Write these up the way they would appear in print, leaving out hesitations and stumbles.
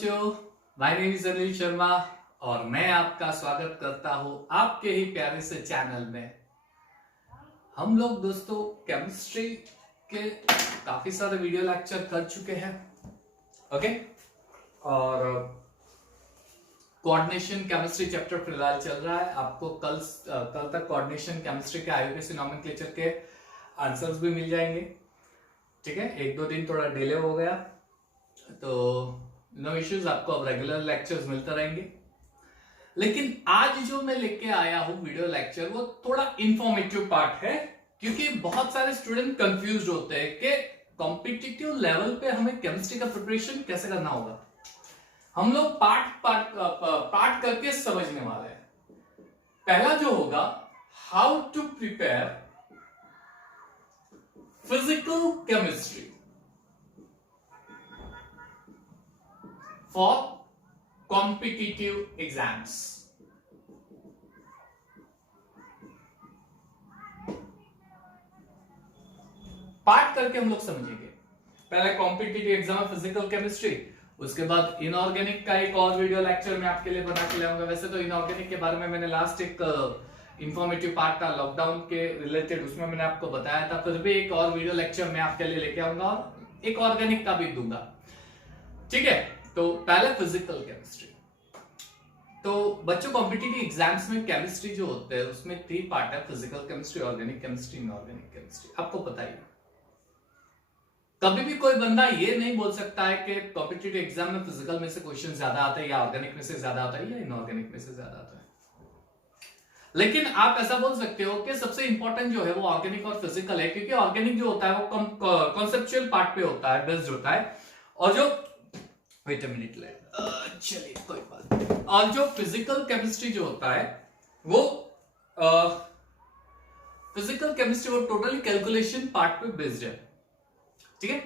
बच्चों, my name is Anil Sharma और मैं आपका स्वागत करता हूं आपके ही प्यारे से चैनल में। हम लोग दोस्तों केमिस्ट्री के काफी सारे वीडियो लेक्चर कर चुके हैं, ओके। और कोऑर्डिनेशन केमिस्ट्री चैप्टर फिलहाल चल रहा है। आपको कल तक कोऑर्डिनेशन केमिस्ट्री के आईयूपीएसी नोमेनक्लेचर के आंसर्स भी मिल जाएंगे, ठीक है। एक दो दिन थोड़ा डिले हो गया तो नो इश्यूज, आपको अब रेगुलर लेक्चर्स मिलते रहेंगे। लेकिन आज जो मैं लेके आया हूं वीडियो लेक्चर, वो थोड़ा इंफॉर्मेटिव पार्ट है, क्योंकि बहुत सारे स्टूडेंट कंफ्यूज होते हैं कि कॉम्पिटिटिव लेवल पे हमें केमिस्ट्री का प्रिपरेशन कैसे करना होगा। हम लोग पार्ट करके समझने वाले हैं। पहला जो होगा, how to prepare physical chemistry for competitive exams। Part करके हम लोग समझेंगे। पहले कॉम्पिटिटिव एग्जाम फिजिकल केमिस्ट्री, उसके बाद इनऑर्गेनिक का एक और वीडियो लेक्चर मैं आपके लिए बना के लाऊंगा। वैसे तो इनऑर्गेनिक के बारे में मैंने लास्ट एक इंफॉर्मेटिव पार्ट था लॉकडाउन के रिलेटेड, उसमें मैंने आपको बताया था। फिर भी एक और वीडियो लेक्चर मैं आपके लिए लेके आऊंगा और एक ऑर्गेनिक का भी दूंगा, ठीक है। तो पहले फिजिकल केमिस्ट्री। तो बच्चों कॉम्पिटिटिव एग्जाम्स में केमिस्ट्री जो होते हैं उसमें 3 पार्ट है, physical chemistry, organic chemistry, inorganic chemistry. आपको पता ही है, कभी भी कोई बंदा ये नहीं बोल सकता है कि कॉम्पिटिटिव एग्जाम में फिजिकल में से क्वेश्चन ज्यादा आता है या ऑर्गेनिक में से ज्यादा आता है या इनऑर्गेनिक में से ज्यादा आता है। लेकिन आप ऐसा बोल सकते हो कि सबसे इंपॉर्टेंट जो है वो ऑर्गेनिक और फिजिकल है, क्योंकि ऑर्गेनिक जो होता है वो कॉन्सेप्चुअल पार्ट पे होता है, बेस्ड होता है। और जो वेट अ मिनट ले, चलिए कोई बात नहीं। और जो फिजिकल केमिस्ट्री जो होता है वो फिजिकल केमिस्ट्री वो टोटली कैलकुलेशन पार्ट पे बेस्ड है, ठीक है।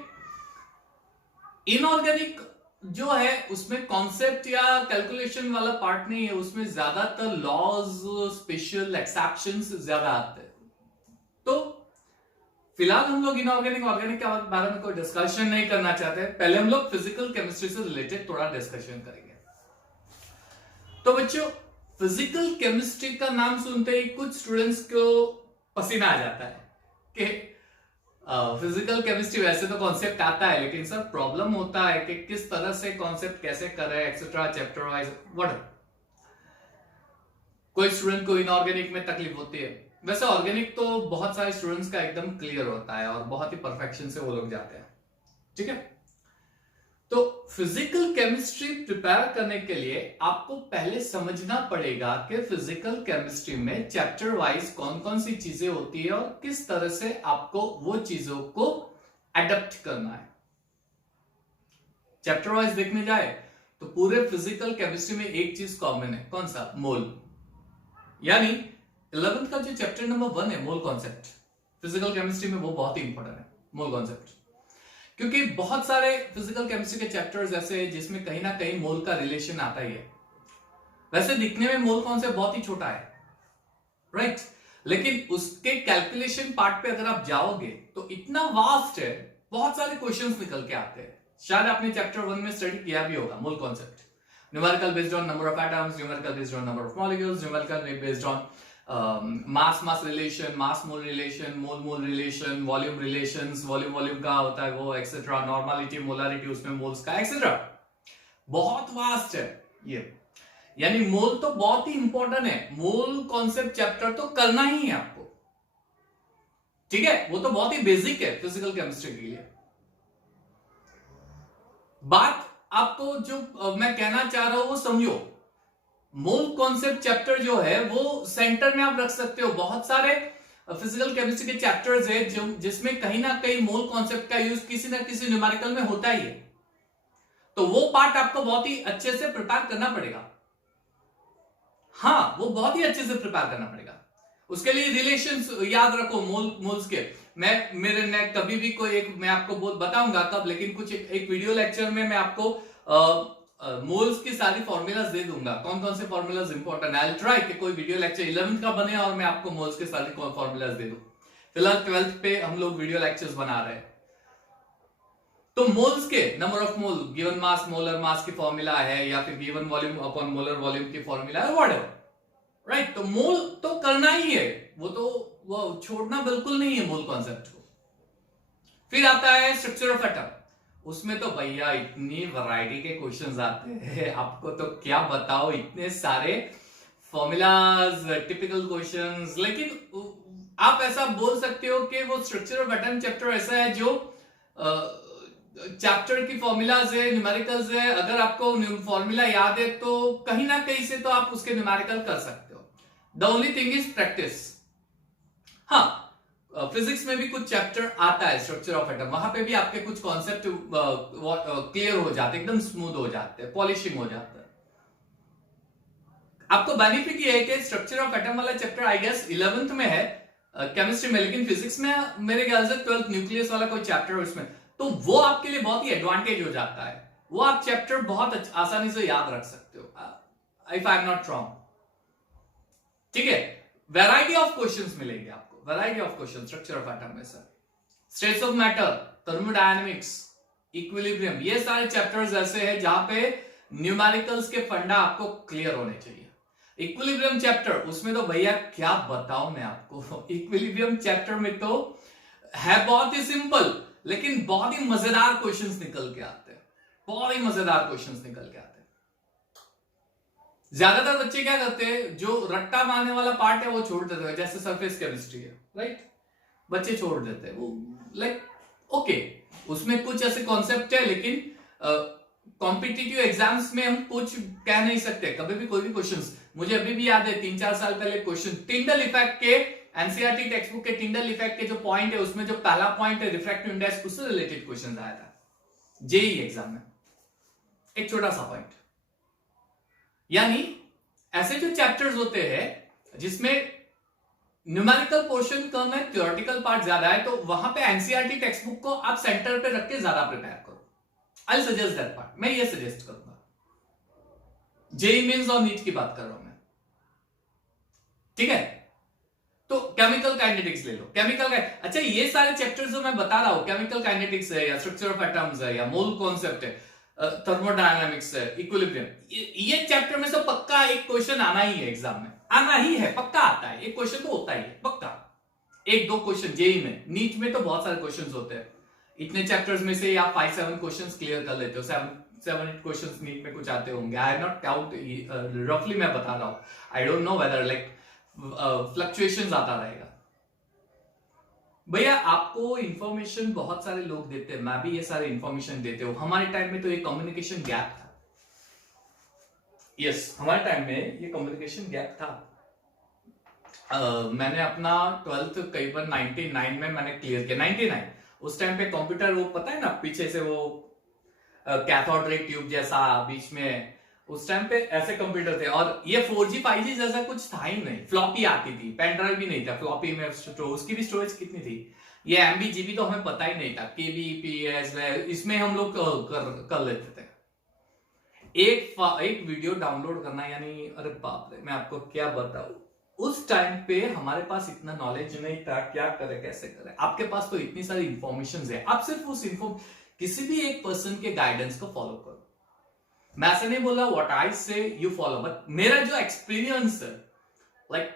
इनऑर्गेनिक जो है उसमें कॉन्सेप्ट या कैलकुलेशन वाला पार्ट नहीं है, उसमें ज्यादातर लॉज, स्पेशल एक्सेप्शंस ज्यादा आते हैं। तो फिलहाल हम लोग इनऑर्गेनिक ऑर्गेनिक के बारे में कोई डिस्कशन नहीं करना चाहते। पहले हम लोग फिजिकल केमिस्ट्री से रिलेटेड थोड़ा डिस्कशन करेंगे। तो बच्चों, फिजिकल केमिस्ट्री का नाम सुनते ही कुछ स्टूडेंट्स को पसीना आ जाता है कि फिजिकल केमिस्ट्री वैसे तो कॉन्सेप्ट आता है, लेकिन सर प्रॉब्लम होता है कि किस तरह से कॉन्सेप्ट कैसे करें, एक्सेट्रा, चैप्टर वाइज, व्हाट। कोई स्टूडेंट को इनऑर्गेनिक में तकलीफ होती है। वैसे ऑर्गेनिक तो बहुत सारे स्टूडेंट्स का एकदम क्लियर होता है और बहुत ही परफेक्शन से वो लोग जाते हैं, ठीक है। तो फिजिकल केमिस्ट्री प्रिपेयर करने के लिए आपको पहले समझना पड़ेगा कि फिजिकल केमिस्ट्री में चैप्टर वाइज कौन कौन सी चीजें होती है और किस तरह से आपको वो चीजों को अडॉप्ट करना है। चैप्टर वाइज देखने जाए तो पूरे फिजिकल केमिस्ट्री में एक चीज कॉमन है, कौन सा? मोल। यानी 11th का जो चैप्टर नंबर 1 है, मोल कॉन्सेप्ट, फिजिकल केमिस्ट्री में वो बहुत ही इंपॉर्टेंट है, मोल कॉन्सेप्ट। क्योंकि बहुत सारे फिजिकल केमिस्ट्री के चैप्टर्स ऐसे हैं जिसमें कहीं ना कहीं मोल का रिलेशन आता ही है। वैसे दिखने में मोल कॉन्सेप्ट बहुत ही छोटा है, राइट, लेकिन उसके कैलकुलेशन पार्ट पे अगर आप जाओगे तो इतना वास्ट है, बहुत सारे क्वेश्चंस निकल के आते हैं। शायद आपने चैप्टर 1 में स्टडी किया भी होगा mole concept. Numerical based on number of atoms, numerical based on number of molecules, numerical based on mass relation, mass mole relation, mole relation, volume relations, volume का होता है वो, एक्सेट्रा, नॉर्मलिटी, मोलारिटी उसमें moles का, etcetera. बहुत vast है ये। यानी मोल तो बहुत ही इंपॉर्टेंट है, मोल कॉन्सेप्ट चैप्टर तो करना ही है आपको, ठीक है। वो तो बहुत ही बेसिक है फिजिकल केमिस्ट्री के लिए। बात आपको जो मैं कहना चाह रहा हूं वो समझो। मोल कॉन्सेप्ट चैप्टर जो है वो सेंटर में आप रख सकते हो। बहुत सारे फिजिकल केमिस्ट्री के चैप्टर्स है जो जिसमें कहीं ना कहीं मोल कॉन्सेप्ट का यूज किसी ना किसी न्यूमेरिकल में होता ही है। तो वो पार्ट आपको बहुत ही अच्छे से प्रिपेयर करना पड़ेगा। हाँ, वो बहुत ही अच्छे से प्रिपेयर करना पड़ेगा। उसके लिए रिलेशंस याद रखो मोल्स के। मैं कभी भी कोई एक मैं आपको बताऊंगा कब, लेकिन कुछ एक वीडियो लेक्चर में मैं आपको मोल्स की सारी फॉर्मूलाज दे दूंगा, कौन कौन से फॉर्मूलाज इंपॉर्टेंट है। आई विल ट्राई कि कोई वीडियो लेक्चर 11th का बने और मैं आपको मोल्स के सारी फॉर्मूलाज दे दूं। फिलहाल 12th पे हम लोग वीडियो लेक्चर्स बना रहे हैं। तो मोल्स के number of mole, given mass, molar mass की फॉर्मूला है, या फिर given volume upon molar volume की फॉर्मूला है, व्हाटएवर, राइट। तो मोल तो करना ही है, वो छोड़ना बिल्कुल नहीं है मोल कॉन्सेप्ट को। फिर आता है स्ट्रक्चर ऑफ एटम। उसमें तो भैया इतनी वैरायटी के क्वेश्चंस आते हैं, आपको तो क्या बताओ, इतने सारे फॉर्मूलाज, टिपिकल क्वेश्चंस। लेकिन आप ऐसा बोल सकते हो कि वो स्ट्रक्चर ऑफ एटम चैप्टर ऐसा है जो चैप्टर की फॉर्मूलाज है, न्यूमेरिकल्स है, अगर आपको फॉर्मूला याद है तो कहीं ना कहीं से तो आप उसके न्यूमेरिकल कर सकते हो। The only thing is practice. हाँ, फिजिक्स में भी कुछ चैप्टर आता है स्ट्रक्चर ऑफ एटम, वहां पे भी आपके कुछ कॉन्सेप्ट क्लियर हो जाते, एकदम स्मूथ हो जाते हैं, पॉलिशिंग हो जाता है। आपको बेनिफिट ये है कि स्ट्रक्चर ऑफ एटम वाला चैप्टर आई गेस 11th में है केमिस्ट्री में, लेकिन फिजिक्स में मेरे ख्याल से 12th न्यूक्लियस वाला कोई चैप्टर है उसमें, तो वो आपके लिए बहुत ही एडवांटेज हो जाता है। वो आप चैप्टर बहुत आसानी से याद रख सकते हो, if I am not wrong. ठीक है, वैरायटी ऑफ क्वेश्चंस मिलेंगे आपको, variety of question structure of atom में। Sir states of matter, thermodynamics, equilibrium, ये सारे चैप्टर्स ऐसे हैं जहां पे न्यूमेरिकल्स के फंडा आपको क्लियर होने चाहिए। इक्विलिब्रियम चैप्टर, उसमें तो भैया क्या बताऊं मैं आपको, इक्विलिब्रियम चैप्टर में तो है बहुत ही सिंपल, लेकिन बहुत ही मजेदार क्वेश्चंस निकल के आते हैं, बहुत ही मजेदार क्वेश्चंस निकल के आते हैं। ज्यादातर बच्चे क्या करते हैं, जो रट्टा मारने वाला पार्ट है वो छोड़ देते हैं, जैसे सरफेस केमिस्ट्री है, राइट, बच्चे छोड़ देते हैं वो, लाइक ओके, उसमें कुछ ऐसे कॉन्सेप्ट है, लेकिन कॉम्पिटिटिव एग्जाम्स में हम कुछ कह नहीं सकते कभी भी, कोई भी क्वेश्चंस। मुझे अभी भी याद है 3-4 साल पहले क्वेश्चन टिंडल इफेक्ट के, एनसीईआरटी टेक्स्ट बुक के टिंडल इफेक्ट के जो पॉइंट है, उसमें जो पहला पॉइंट है रिफ्रैक्टिव इंडेक्स, उससे रिलेटेड क्वेश्चन आया था जेई एग्जाम में, एक छोटा सा पॉइंट। यानी ऐसे जो चैप्टर्स होते हैं जिसमें न्यूमेरिकल पोर्शन कम है, थ्योरेटिकल पार्ट ज्यादा है, तो वहां पे एनसीईआरटी टेक्स्ट बुक को आप सेंटर पे रख के ज्यादा प्रिपेयर करो। आई सजेस्ट दैट पार्ट, मैं ये सजेस्ट करूंगा। जेई मेंस और नीट की बात कर रहा हूं मैं, ठीक है। तो केमिकल काइनेटिक्स ले लो, केमिकल का, अच्छा ये सारे चैप्टर्स जो मैं बता रहा हूं, केमिकल काइनेटिक्स है, या स्ट्रक्चर ऑफ एटम्स है, या मोल कॉन्सेप्ट है, थर्मोडायनामिक्स है, इक्विलिब्रियम, ये चैप्टर में से पक्का एक क्वेश्चन आना ही है एग्जाम में, आना ही है, पक्का आता है, एक क्वेश्चन तो होता ही है पक्का, 1-2 क्वेश्चन जेई में। नीट में तो बहुत सारे क्वेश्चन होते हैं, इतने चैप्टर्स में से आप 5-7 क्वेश्चंस क्लियर कर लेते हो, 7-8 क्वेश्चंस नीट में कुछ आते होंगे, आई नॉट काउंट, रफली मैं बता रहा हूं, I don't know whether like fluctuations आता रहेगा। भैया आपको इंफॉर्मेशन बहुत सारे लोग देते हैं, मैं भी ये सारे इंफॉर्मेशन देते हूं, हमारे टाइम में तो ये कम्युनिकेशन गैप था, यस हमारे टाइम में ये कम्युनिकेशन गैप था। मैंने अपना 12th करीबन 99 में मैंने क्लियर किया, 99, उस टाइम पे कंप्यूटर, वो पता है ना पीछे से वो कैथोड रे ट्यूब जैसा बीच में, उस टाइम पे ऐसे कंप्यूटर थे, और ये 4G 5G जैसा कुछ था ही नहीं, फ्लॉपी आती थी, पेन ड्राइव भी नहीं था, फ्लॉपी में उसकी भी स्टोरेज कितनी थी, ये MB GB तो हमें पता ही नहीं था, KBPS इसमें हम लोग कर लेते थे। एक वीडियो डाउनलोड करना, यानी अरे बाप रे, मैं आपको क्या बताऊं, उस टाइम पे हमारे पास इतना नॉलेज नहीं था, क्या करे कैसे करे। आपके पास तो इतनी सारी इंफॉर्मेशन है, आप सिर्फ उस किसी भी एक पर्सन के गाइडेंस को फॉलो करो। मैं ऐसे नहीं बोला व्हाट आई से यू फॉलो, बट मेरा जो एक्सपीरियंस है, लाइक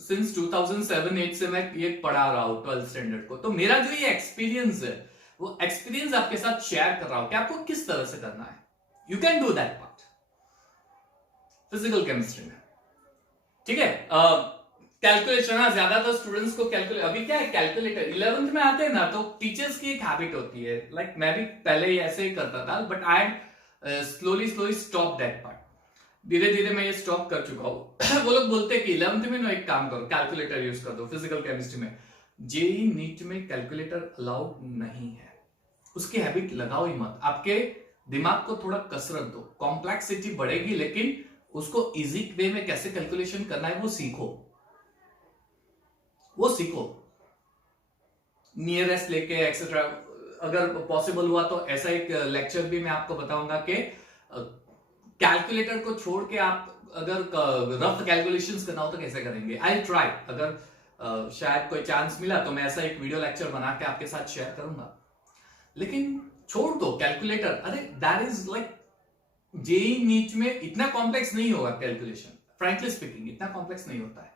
सिंस 2007-8 से मैं ये पढ़ा रहा हूं 12th स्टैंडर्ड को, तो मेरा जो ये एक्सपीरियंस है, वो एक्सपीरियंस आपके साथ शेयर कर रहा हूं कि आपको किस तरह से करना है। You can do that part physical chemistry में, ठीक है। कैलकुलेशन, ज्यादातर स्टूडेंट्स को कैलकुलेट, अभी क्या है कैलकुलेटर 11th में आते हैं ना, तो टीचर्स की एक हैबिट होती है, लाइक मैं भी पहले ही ऐसे ही करता था, but I slowly stop that part, धीरे धीरे मैं ये स्टॉप कर चुका हूं। वो लोग बोलते हैं कि 11th में ना एक काम करो, कैलकुलेटर यूज कर दो फिजिकल केमिस्ट्री में। जेई नीट में कैलकुलेटर अलाउड नहीं है, उसकी हैबिट लगाओ ही मत, आपके दिमाग को थोड़ा कसरत दो, कॉम्प्लेक्सिटी बढ़ेगी, लेकिन उसको इजी वे में कैसे कैलकुलेशन करना है वो सीखो, वो सीखो, नियरेस्ट लेके एक्सेट्रा। अगर पॉसिबल हुआ तो ऐसा एक लेक्चर भी मैं आपको बताऊंगा कि कैलकुलेटर को छोड़ के आप अगर रफ कैलकुलेशंस करना हो तो कैसे करेंगे। आई ट्राई, अगर शायद कोई चांस मिला तो मैं ऐसा एक वीडियो लेक्चर बना के आपके साथ शेयर करूंगा। लेकिन छोड़ दो कैलकुलेटर, अरे that is like JEE NEET में इतना कॉम्प्लेक्स नहीं होगा कैलकुलेशन, फ्रैंकली स्पीकिंग इतना कॉम्प्लेक्स नहीं होता है।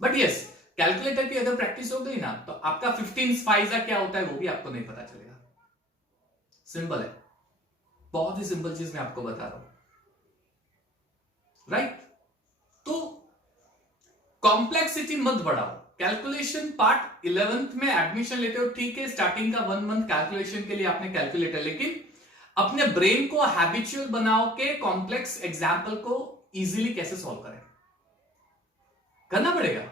बट यस, कैलकुलेटर की अगर प्रैक्टिस हो गई ना तो आपका 15 फाइजा क्या होता है वो भी आपको नहीं पता चलेगा। सिंपल है, बहुत ही सिंपल चीज मैं आपको बता रहा हूं, राइट? तो कॉम्प्लेक्सिटी मत बढ़ाओ। कैलकुलेशन पार्ट 11th में एडमिशन लेते हो, ठीक है, स्टार्टिंग का 1 मंथ कैलकुलेशन के लिए आपने कैलकुलेटर, लेकिन अपने ब्रेन को हैबिचुअल बनाओ के कॉम्प्लेक्स एग्जाम्पल को इजीली कैसे सॉल्व करें, करना पड़ेगा।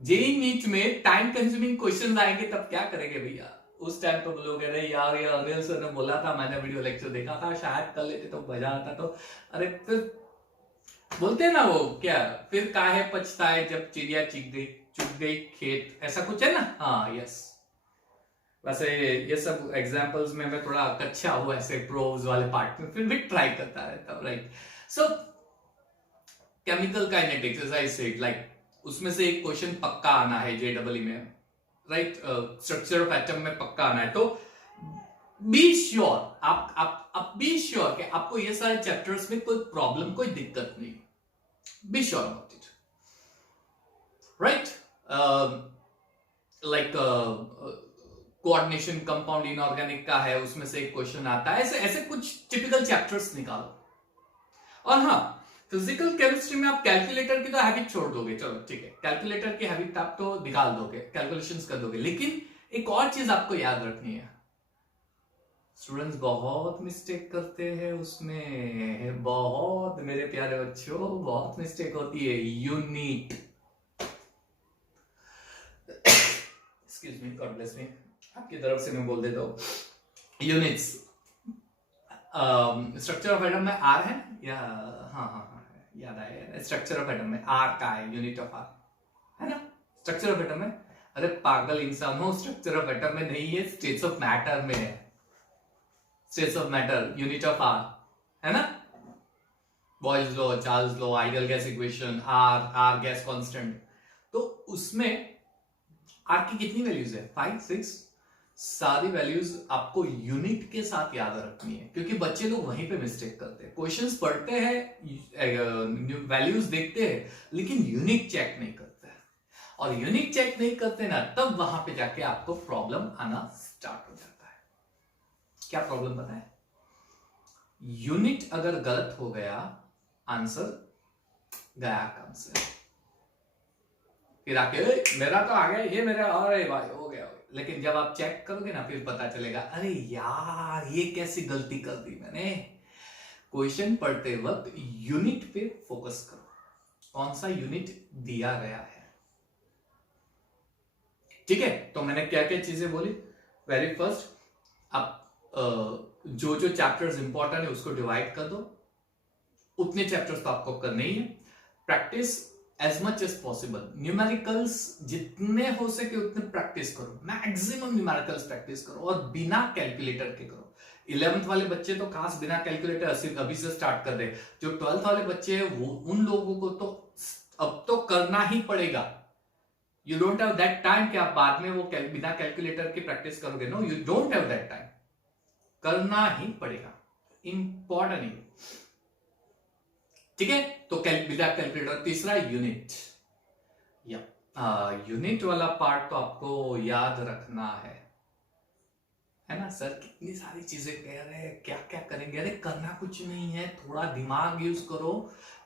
जेई नीट में टाइम कंज्यूमिंग क्वेश्चन आएंगे तब क्या करेंगे भैया? उस टाइम पे बोलोगे अरे यार ये अनिल सर ने बोला था, मैंने वीडियो लेक्चर देखा था, शायद कर लेते तो मजा आता। तो अरे फिर बोलते हैं ना वो क्या, फिर काहे पछताए जब चिड़िया चुग गई खेत, ऐसा कुछ है ना। हाँ यस, वैसे ये सब एग्जांपल्स में मैं थोड़ा कच्चा हूं ऐसे प्रोज वाले पार्ट में, फिर भी ट्राई करता रहता हूं, right? So chemical kinetics, as I said, like उसमें से एक क्वेश्चन पक्का आना है जेडब्ल्यू में, राइट? स्ट्रक्चर ऑफ एटम में पक्का आना है। तो बी श्योर, आप बी श्योर कि आपको ये सारे चैप्टर्स में कोई प्रॉब्लम, कोई दिक्कत नहीं, be sure about it, right? Like coordination compound inorganic का है, उसमें से एक क्वेश्चन आता है, ऐसे ऐसे कुछ टिपिकल चैप्टर्स निकालो। और हाँ, फिजिकल केमिस्ट्री में आप कैलकुलेटर की तो हैबिट छोड़ दोगे, चलो ठीक है, कैलकुलेटर की हैबिट आप तो निकाल दोगे, कैलकुलेशंस कर दोगे, लेकिन एक और चीज आपको याद रखनी है, स्टूडेंट्स बहुत मिस्टेक करते हैं उसमें, बहुत, मेरे प्यारे बच्चों, बहुत मिस्टेक होती है। Unit, excuse me, God bless me, आपकी तरफ से मैं बोल देता हूं, यूनिट्स, स्ट्रक्चर ऑफ एटम में आर है या, हाँ हाँ हाँ याद आया, स्ट्रक्चर ऑफ एटम में आर का है, यूनिट ऑफ आर है ना, स्ट्रक्चर ऑफ एटम में। अरे पागल इंसान हो, स्ट्रक्चर ऑफ एटम में नहीं है, स्टेट्स ऑफ मैटर में है, states of matter unit of R है ना, Boyle's law, Charles law, ideal gas equation, R gas constant. तो उसमें आर की कितनी वैल्यूज है? 5 6, सारी वैल्यूज आपको यूनिट के साथ याद रखनी है, क्योंकि बच्चे लोग वहीं पे मिस्टेक करते हैं, क्वेश्चंस पढ़ते हैं, वैल्यूज देखते हैं, लेकिन यूनिट चेक नहीं करते हैं, और यूनिट चेक नहीं करते ना, तब वहां पे जाके आपको प्रॉब्लम आना स्टार्ट हो जाता है। क्या प्रॉब्लम पता है? यूनिट अगर गलत हो गया, आंसर गया काम से, फिर आके मेरा तो आ गया, ये मेरा, अरे भाई हो गया, लेकिन जब आप चेक करोगे ना, फिर पता चलेगा अरे यार ये कैसी गलती कर दी मैंने। क्वेश्चन पढ़ते वक्त यूनिट पे फोकस करो, कौन सा यूनिट दिया गया है, ठीक है? तो मैंने क्या क्या चीजें बोली? वेरी फर्स्ट, आप जो जो चैप्टर्स इंपॉर्टेंट है उसको डिवाइड कर दो, उतने चैप्टर्स तो आपको करने ही है। Practice as much as possible, numericals जितने हो सके उतने प्रैक्टिस करो, मैक्सिमम न्यूमेरिकल्स प्रैक्टिस करो, और बिना कैलकुलेटर के करो। 11th वाले बच्चे तो खास बिना कैलकुलेटर सिर्फ अभी से स्टार्ट कर दे, जो 12th वाले बच्चे हैं वो, उन लोगों को तो अब तो करना ही पड़ेगा। You don't have that time कि आप बाद में वो बिना कैलकुलेटर की प्रैक्टिस करोगे, no, you don't have that time, करना ही पड़ेगा, इंपॉर्टेंट है, ठीक है? तो बिना कैलकुलेटर। तीसरा यूनिट, यूनिट वाला पार्ट तो आपको याद रखना है ना? सर कितनी सारी चीजें कह रहे हैं, क्या क्या करेंगे? अरे करना कुछ नहीं है, थोड़ा दिमाग यूज करो।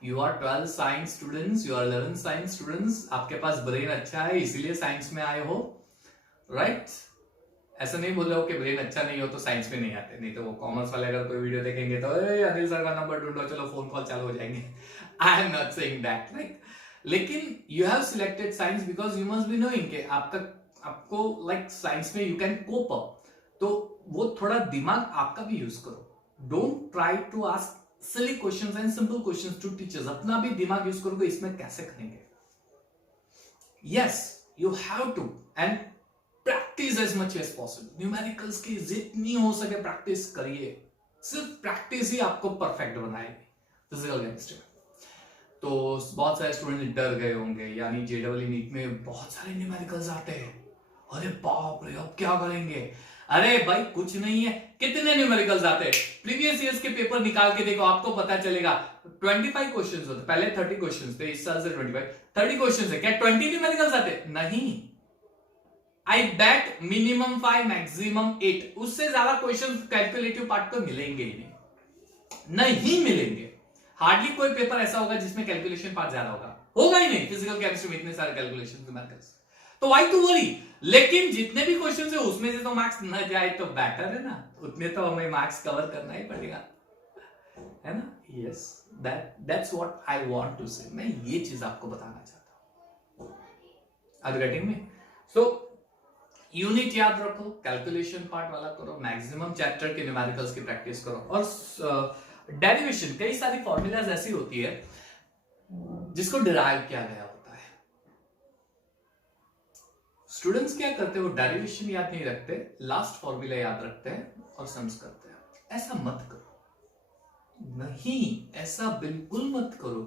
You are 12 science students, you are 11 science students, आपके पास ब्रेन अच्छा है इसीलिए साइंस में आए हो, राइट? ऐसा नहीं बोल रहे हो कि ब्रेन अच्छा नहीं हो तो साइंस में नहीं आते, नहीं तो वो कॉमर्स वाले अगर कोई वीडियो देखेंगे तो अनिल सर का नंबर ढूंढो, चलो फोन कॉल चालू हो जाएंगे। I am not saying that, right? लेकिन you have selected science because you must be knowing कि आपको लाइक साइंस में यू कैन कोप अप, तो वो थोड़ा दिमाग आपका भी यूज करो। Don't try to ask silly questions and simple questions to teachers, अपना भी दिमाग यूज करोगे, इसमें कैसे करेंगे? Yes, you have to, and practice as much as possible. Numericals की जितनी हो सके प्रैक्टिस करिए, सिर्फ प्रैक्टिस ही आपको परफेक्ट बनाएगी फिजिकल केमिस्ट्री में। तो बहुत सारे स्टूडेंट डर गए होंगे, यानी जेडब्ल्यू नीट में बहुत सारे न्यूमेरिकल्स आते हैं, अरे बाप रे अब क्या करेंगे? अरे भाई कुछ नहीं है, कितने न्यूमेरिकल्स आते हैं, प्रीवियस ईयर्स के पेपर निकाल के देखो, आपको पता चलेगा 25 क्वेश्चंस होते, पहले 30 क्वेश्चंस थे, इस साल से 25 30 क्वेश्चंस है, क्या 20 न्यूमेरिकल्स आते? नहीं, आई बैट मिनिमम 5 मैक्सिमम 8, उससे ज्यादा क्वेश्चंस कैलकुलेटिव पार्ट को मिलेंगे ही नहीं मिलेंगे। हार्डली कोई पेपर ऐसा होगा जिसमें कैलकुलेशन पार्ट ज्यादा होगा ही नहीं। फिजिकल केमिस्ट्री में इतने सारे कैलकुलेशन न्यूमेरिकल्स, तो व्हाई टू वरी। लेकिन जितने भी क्वेश्चन है उसमें से तो मार्क्स न जाए तो बेटर है ना, उतने तो हमें मार्क्स कवर करना ही पड़ेगा, है ना। Yes, that's what I want to say, मैं ये चीज आपको बताना चाहता हूं। Are you getting me? So unit याद रखो, कैलकुलेशन पार्ट वाला करो, मैक्सिमम चैप्टर के न्यूमेरिकल्स की प्रैक्टिस करो, और डेरिवेशन, कई सारी फॉर्मूलाज ऐसी होती है जिसको डिराइव किया गया होता है। स्टूडेंट्स क्या करते हैं, वो डेरिवेशन याद नहीं रखते, लास्ट फॉर्मूला याद रखते हैं और सम्स करते हैं। ऐसा मत करो, नहीं, ऐसा बिल्कुल मत करो,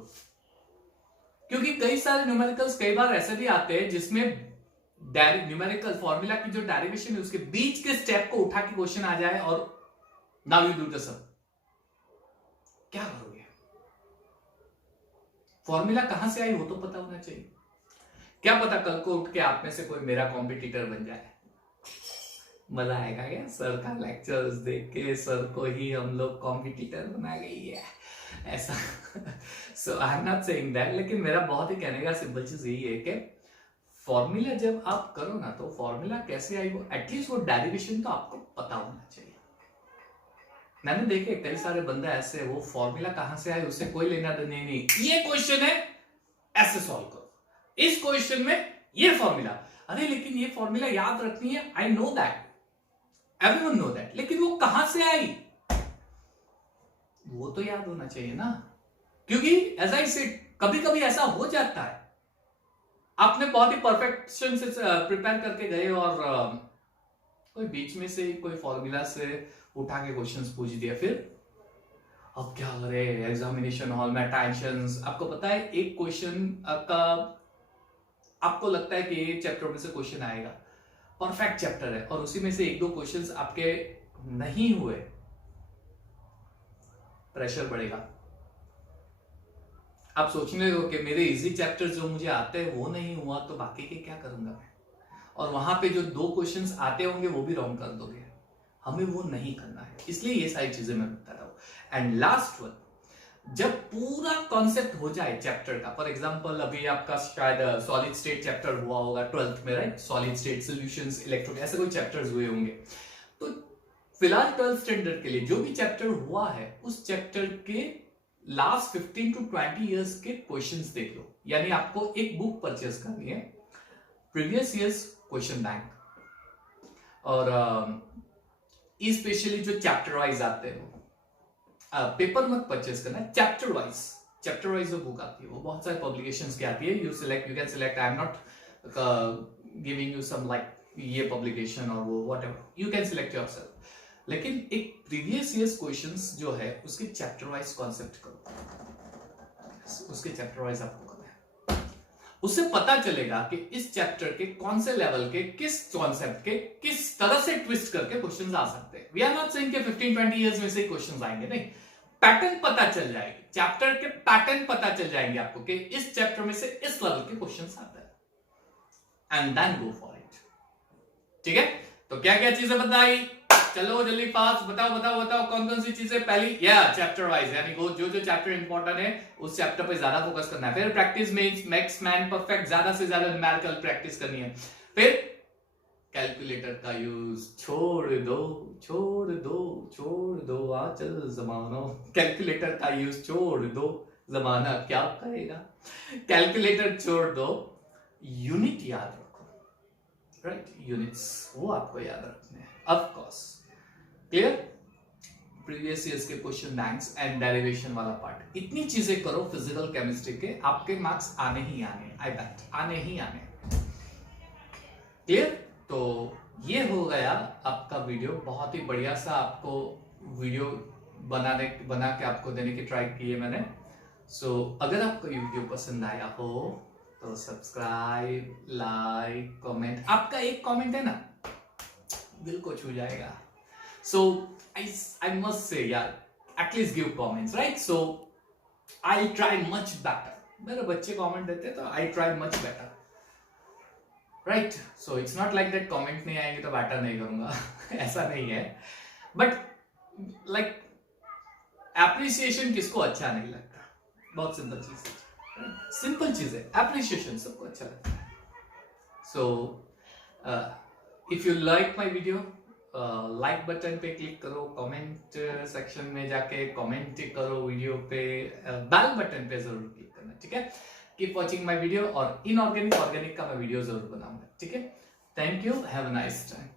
क्योंकि कई सारे न्यूमेरिकल्स कई बार ऐसे भी आते हैं जिसमें न्यूमेरिकल फॉर्मूला की जो डेरिवेशन है उसके बीच के स्टेप को उठा के क्वेश्चन आ जाए और नाउ यू डू द सम, क्या करोगे? फॉर्मूला कहां से आई वो तो पता होना चाहिए। क्या पता कल को उठ के आप में से कोई मेरा कॉम्पिटिटर बन जाए, मजा आएगा क्या? सर का लेक्चर्स देख के सर को ही हम लोग कॉम्पिटिटर बना गई है ऐसा। So I am not saying that, लेकिन मेरा बहुत ही कहने का सिंपल चीज यही है कि फॉर्मूला जब आप करो ना, तो फॉर्मूला कैसे आई वो एटलीस्ट वो डेरिवेशन तो आपको पता होना चाहिए। मैंने देखे कई सारे बंदे ऐसे, वो फॉर्मूला कहां से आए उससे कोई लेना देना नहीं, ये क्वेश्चन है ऐसे सॉल्व करो, इस क्वेश्चन में ये फॉर्मूला, अरे लेकिन ये फॉर्मूला याद रखनी है, I know that, everyone know that, लेकिन वो कहां से आई वो तो याद होना चाहिए ना। क्योंकि एज आई सेड, कभी कभी ऐसा हो जाता है, आपने बहुत ही परफेक्शन से प्रिपेयर करके गए और कोई बीच में से कोई फॉर्मूला से उठा के क्वेश्चंस पूछ दिया, फिर अब क्या करे, एग्जामिनेशन हॉल में टेंशंस। आपको पता है एक क्वेश्चन का आपको लगता है कि ये चैप्टर में से क्वेश्चन आएगा, परफेक्ट चैप्टर है, और उसी में से एक दो क्वेश्चंस आपके नहीं हुए, प्रेशर बढ़ेगा। आप सोचने हो कि मेरे इजी चैप्टर जो मुझे आते हैं वो नहीं हुआ तो बाकी के क्या करूंगा मैं, और वहां पे जो दो क्वेश्चंस आते होंगे वो भी रॉन्ग कर दोगे। हमें वो नहीं करना है, इसलिए ये सारी चीजें मैं बता रहा हूं। एंड लास्ट वन, जब पूरा कॉन्सेप्ट हो जाए चैप्टर का, फॉर एग्जांपल अभी आपका शायद सॉलिड स्टेट चैप्टर हुआ होगा 12th में, right, solid state solutions, electron, ऐसे कोई चैप्टर्स हुए होंगे। तो फिलहाल 12th स्टैंडर्ड के लिए जो भी चैप्टर हुआ है उस चैप्टर के लास्ट 15 to 20 इयर्स के क्वेश्चंस देख लो। यानी आपको एक बुक परचेज करनी है, प्रीवियस इयर्स क्वेश्चन बैंक, और स्पेशली जो चैप्टर वाइज आते हैं, पेपर मत परचेज करना, चैप्टर वाइज जो बुक आती है वो बहुत सारे पब्लिकेशंस की आती है, you can select, I am not giving you some like ये पब्लिकेशन और वो whatever, you can select yourself. लेकिन एक प्रीवियस ईयर्स क्वेश्चंस जो है उसके चैप्टर वाइज कॉन्सेप्ट करो, उसके चैप्टर वाइज आपको करना है, उससे पता चलेगा कि इस चैप्टर के कौन से लेवल के किस कॉन्सेप्ट के किस तरह से ट्विस्ट करके क्वेश्चंस आ सकते हैं। वी आर नॉट सेइंग कि 15-20 इयर्स में से क्वेश्चंस आएंगे, नहीं, पैटर्न पता चल जाएगी, चैप्टर के पैटर्न पता चल जाएंगे आपको कि इस चैप्टर में से इस लेवल के क्वेश्चंस आते हैं, and then go for it. ठीक है, तो क्या क्या चीजें बताई, चलो जल्दी फास्ट बताओ कौन कौन सी चीजें। पहली चैप्टर वाइज, यानी वो जो चैप्टर इंपॉर्टेंट है उस चैप्टर पे ज्यादा फोकस करना है। फिर practice means max man perfect, ज्यादा से ज्यादा न्यूमेरिकल प्रैक्टिस करनी है। फिर कैलकुलेटर का यूज छोड़ दो आचल जमाना, कैलकुलेटर का यूज छोड़ दो, जमाना क्या करेगा, कैलकुलेटर छोड़ दो, यूनिट याद रखो, राइट, यूनिट्स वो आपको याद रखने हैं, of course. Clear, previous years के क्वेश्चन बैंक्स एंड डेरिवेशन वाला पार्ट, इतनी चीजें करो फिजिकल केमिस्ट्री के, आपके मार्क्स आने ही आने, आई बैट आने ही आने। क्लियर, तो ये हो गया आपका वीडियो, बहुत ही बढ़िया सा आपको वीडियो बना के आपको देने की ट्राई की है मैंने। सो अगर आपको ये वीडियो पसंद आया हो तो सब्सक्राइब, लाइक, कमेंट, आपका एक कमेंट है ना दिल को छू जाएगा. So I must say यार, at least give comments, right? So I try much better. मेरे बच्चे comment देते हैं तो I try much better, right? So it's not like that comment नहीं आएंगे तो better नहीं करूँगा. ऐसा नहीं है. But like appreciation किसको अच्छा नहीं लगता? बहुत सिंपल चीज है. सिंपल चीज है. Appreciation सबको अच्छा लगता है. So if you like my video, like button पे क्लिक करो, कमेंट सेक्शन में जाके कमेंट करो वीडियो पे, बेल बटन पे जरूर क्लिक करना, ठीक है. कीप वॉचिंग माय वीडियो, और इनऑर्गेनिक ऑर्गेनिक का मैं वीडियो जरूर बनाऊंगा, ठीक है. Thank you, have a nice time.